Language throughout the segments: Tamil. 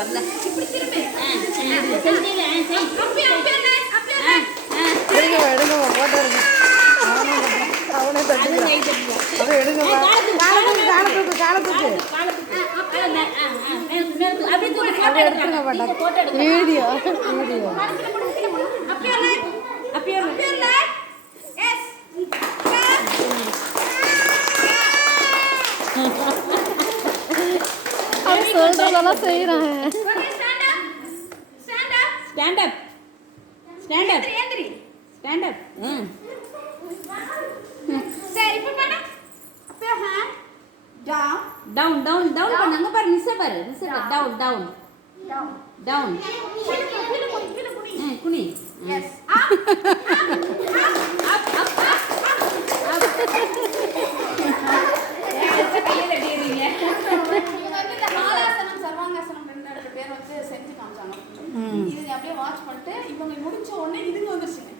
வரல. இப்படி திரும்பி. எடுங்க போட்டோ எடுங்க. அவனே தட்டுங்க. அதை எடுங்க. காலத்துக்கு எடுத்துங்க மாட்டாங்க. வீடியோ சொல்றதெல்லாம் செய்யறாங்க. ஸ்டாண்ட் அப் சரி இப்ப பண்ணு. அப்படியே ஹேண்ட் டவுன் டவுன் பண்ணு. அங்க பாரு மிஸ் பாரு. டவுன் குனி. எஸ் கையில அடிறீங்க. இவங்க வந்து இந்த ஹாலாசனம் சர்வாங்காசனம் ரெண்டு பேர் வந்து செஞ்சு காமிச்சாங்க. இதுங்க அப்படியே வாட்ச் பண்ணிட்டு இவங்க முடிச்ச உடனே இதுங்க வந்துருச்சுங்க.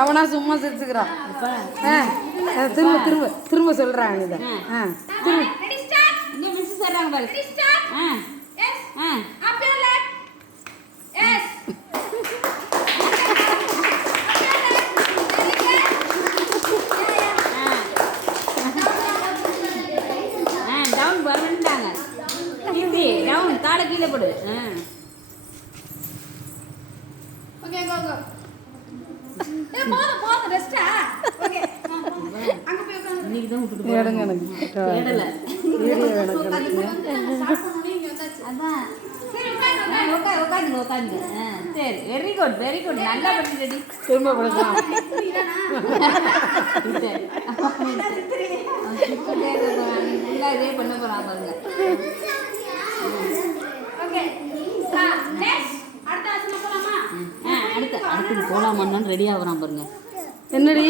அவனா சும்மா சிரிச்சுக்கிறான். திரும்ப சொல்றாங்க இதை. Ready start. இங்க மிஸ் சொல்றாங்க பாரு. Ready start. Yes up your leg. Yes down வரண்டாங்க. கீழே டவுன் காலை கீழே போடு. ஓகே கோ போதும் ரெஸ்டா. ஓகே அங்க போய் உட்கார்ந்து. இன்னைக்கு தான் விட்டுட்டு எடுங்க எனக்கு தேடல. வீடியோ எனக்கு ஸ்டார்ட் பண்ணி இங்க வந்தாச்சு. அதான் சரி உட்காருங்க. உட்காந்து. சரி வெரி குட் நல்லா பண்ணிட்டடி. திரும்ப படிக்கலாம். இதே பண்ண போறான் பாருங்க. ஓகே நெக்ஸ்ட் அடுத்த ஆசனம் போலாமா? அடுத்து போலாமான்னு ரெடி ஆகுறான் பாருங்க. என்னடி